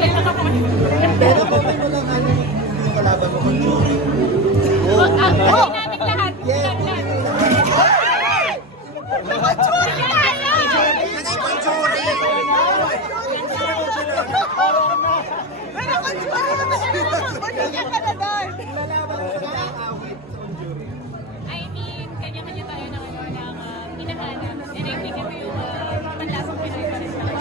Kailan ako Pero okay mo lang ano yung kalaban mo kung Jury. Okay namin lahat. Yes. Conjuring tayo! Ano yung Jury? Pero conjuring naman siya naman. Bigyan ka na doon. I mean, kanya-kanya tayo ng hinahanap. And I think ito yung panlasang Pinoy pa rin tayo.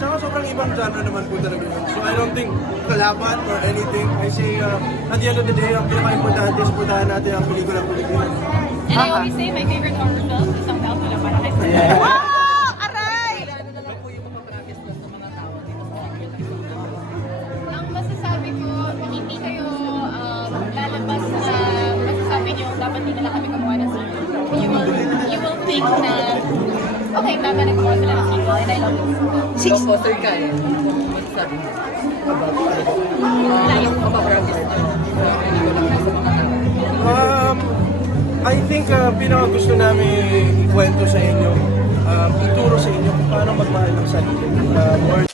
Tsaka sobrang ibang genre naman po talaga yun. So I don't think kalaban or anything. I say, at the end of the day, ang pinaka-importante is puntahan natin ang pelikula-pelikula. And I always say my favorite horror film is Ang Daltula para kay Sir. Wow! Aray! Ang masasabi ko, kung hindi kayo lalabas na masasabi niyo dapat hindi na lang kami gumawa ng sequel, you will think na okay, baka nagawa sila ng sequel and I love it. Blockbuster ka eh. Masasabi mo. Yung mapapractice nyo. Pelikula ka sa mga tao. I think pinaka gusto namin ikwento sa inyo, ituro sa inyo kung paano magmahal ng sarili. More